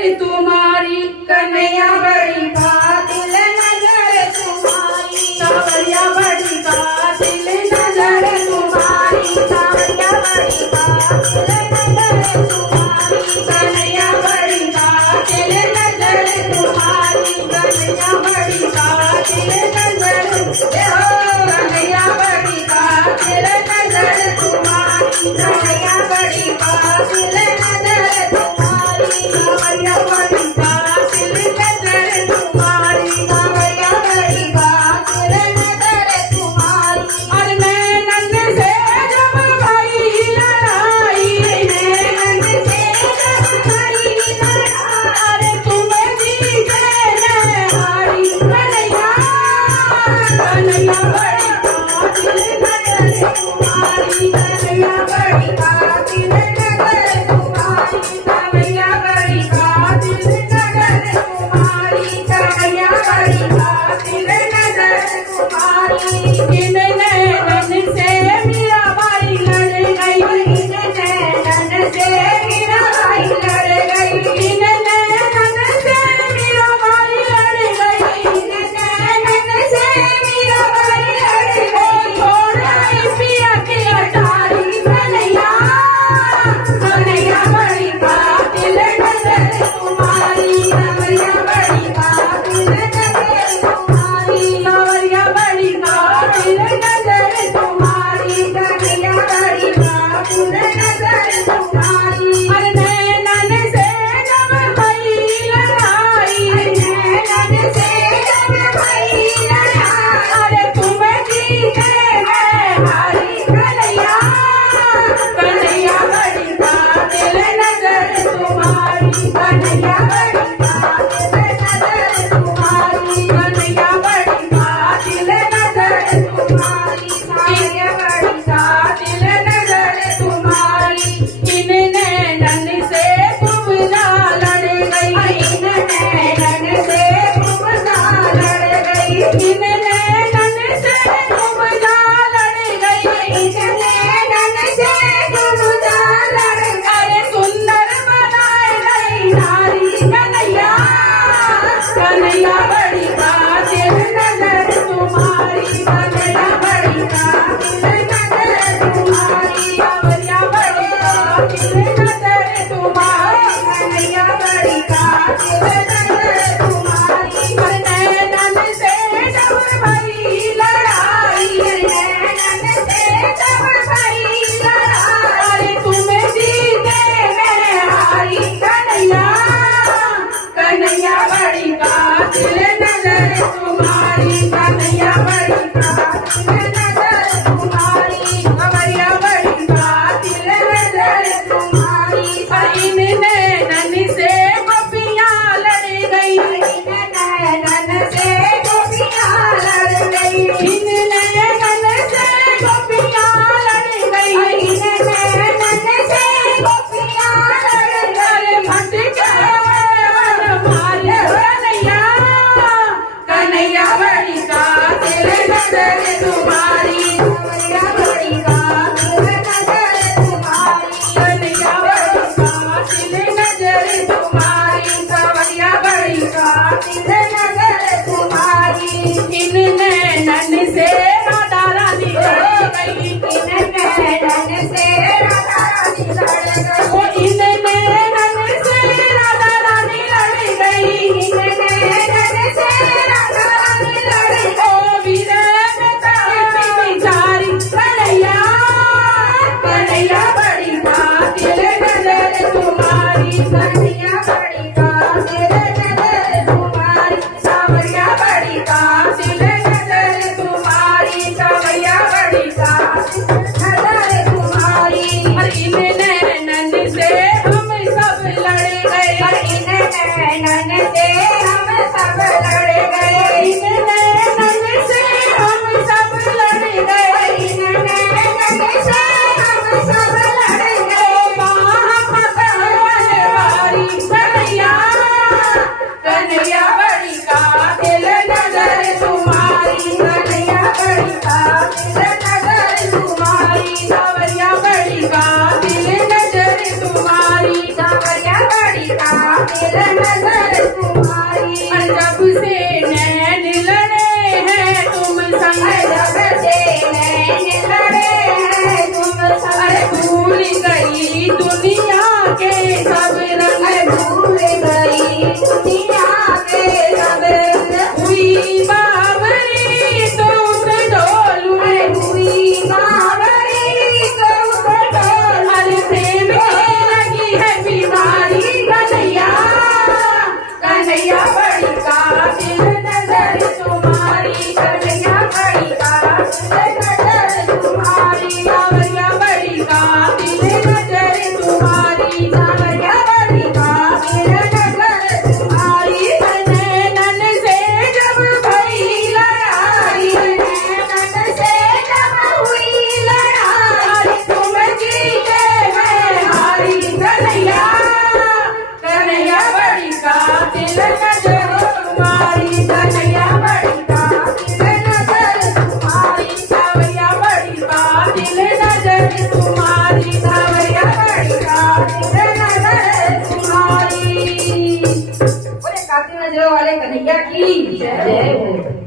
तुम्हारी कन्हैया बड़ी कातिल नजर तुम्हारी सावरिया बड़ी कातिल नजर तुम्हारी सावरिया बड़ी कातिल नजर तुम्हारी कन्हैया बड़ी कातिल नजर तुम्हारी कन्हैया बड़ी कातिल नजर कन्हैया बड़ी कातिल नजर तुम्हारी कन्हैया बड़ी कातिल नजर तुम्हारी सावरिया बड़ी कातिल नजर तुम्हारी सावरिया बड़ी कातिल नजर तुम्हारी और नैनन से जब भई लड़ाई नैनन से जब भई लड़ाई अरे तुम जीते मैं हारी कन्हैया कन्हैया बड़ी कातिल नजर तुम्हारी कन्हैया बड़ी कातिल नजर तुम्हारी कन्हैया बड़ी कातिल नजर तुम्हारी कन्हैया बड़ी कातिल नजर तुम्हारी इन नैनन से मीरा बाई लड़ गई इन नैनन से मीरा बाई लड़ गई इन नैनन से मीरा बाई लड़ गई इन नैनन से मीरा बाई लड़ गई थोड़ा पिया के अटारी कन्हैया कन्हैया बड़ी कातिल नजर तुम्हारी सावरिया बड़ी कातिल नजर तुम्हारी सावरिया बड़ी कातिल नजर तुम्हारी कन्हैया बड़ी कातिल नजर तुम्हारी अरे नैनन से जब भई लड़ाई नैनन से जब भई लड़ाई अरे तुम जीते मैं हारी कन्हैया कन्हैया बड़ी कातिल नजर तुम्हारी कन्हैया बड़ी कातिल नजर तुम्हारी कन्हैया बड़ी कातिल नजर तुम्हारी सावरिया बड़ी कातिल नजर तुम्हारी इन नैनन से कुबजा लड़ गई इन नैनन से कुबजा लड़ गई इन नैनन से कुबजा लड़ गई इन नैनन से कुबजा लड़ गई सुंदर बनाए गई नारी कन्हैया कन्हैया बड़ी कातिल नजर तुम्हारी कन्हैया बड़ी कातिल नजर तुम्हारी सावरिया बड़ी कातिल नजर तुम्हारी कन्हैया बड़ी कातिल नजर तुम्हारी नैनन से जब भई लड़ाई नैनन से जब भई लड़ाई तुम जीते मैं हारी कन्हैया कन्हैया बड़ी कातिल नजर तुम्हारी कन्हैया बड़ी कातिल नजर तुम्हारी सावरिया बड़ी कातिल नजर तुम्हारी इन नैनन से गोपियां लड़ गई इन नैनन से गोपियां लड़ गई इन नैनन से गोपियां लड़ गई इन नैनन से गोपियां लड़ गई भटके वन मारे कन्हैया कन्हैया बड़ी कातिल नजर तुम्हारी सावरिया बड़ी कातिल नजर तुम्हारी कन्हैया बड़ी कातिल नजर तुम्हारी सावरिया बड़ी कातिल नजर तुम्हारी इन नैनन से राधा रानी लड़ गई इन नैनन से राधा रानी लड़ गई ओ इन नैनन से राधा रानी लड़ गई इन नैनन से राधा रानी लड़ गई ओ वीरे में तारी बिचारी कन्हैया कन्हैया बड़ी कातिल नजर तुम्हारी कन्हैया बड़ी कातिल नजर तुम्हारी सावरिया बड़ी कातिल नजर तुम्हारी सावरिया बड़ी कातिल नजर तुम्हारी इन नैनन से हम सब लड़ गए इन नैनन से हम सब लड़ गए इन नैनन से हम सब लड़ गए इन नैनन से हम सब लड़ गए बाह पकड़वारी कन्हैया कन्हैया बड़ी कातिल नजर तुम्हारी कन्हैया बड़ी कातिल नजर तुम्हारी सावरिया बड़ी कातिल नजर तुम्हारी सावरिया बड़ी कातिल कातिल नजर तुम्हारी। जब से नैन लड़े हैं तुम संग, जब से नैन लड़े हैं तुम संग, भूल गई दुनिया के सब रंग, भूल गई दुनिया के सब रंग। हुई बावरी तो उस डोलू में, हुई बावरी तो उस डोलू में, हर प्रेम की लगी है बीमारी। कन्हैया कन्हैया बड़ी कातिल नजर तुम्हारी। कन्हैया बड़ी कातिल नजर तुम्हारी। सावरिया बड़ी कातिल नजर तुम्हारी, सावरिया बड़ी कातिल नजर तुम्हारी। नैनन से जब भई लड़ाई, नैनन से जब हुई लड़ाई, तुम जीते मैं हारी। कन्हैया कन्हैया बड़ी कातिल नजर तुम्हारी, कन्हैया बड़ी कातिल नजर तुम्हारी। सावरिया बड़ी कातिल नजर तुम्हारी, सावरिया बड़ी कातिल नजर तुम्हारी। बोले कातिल नजरों वाले कन्हैया की जय हो।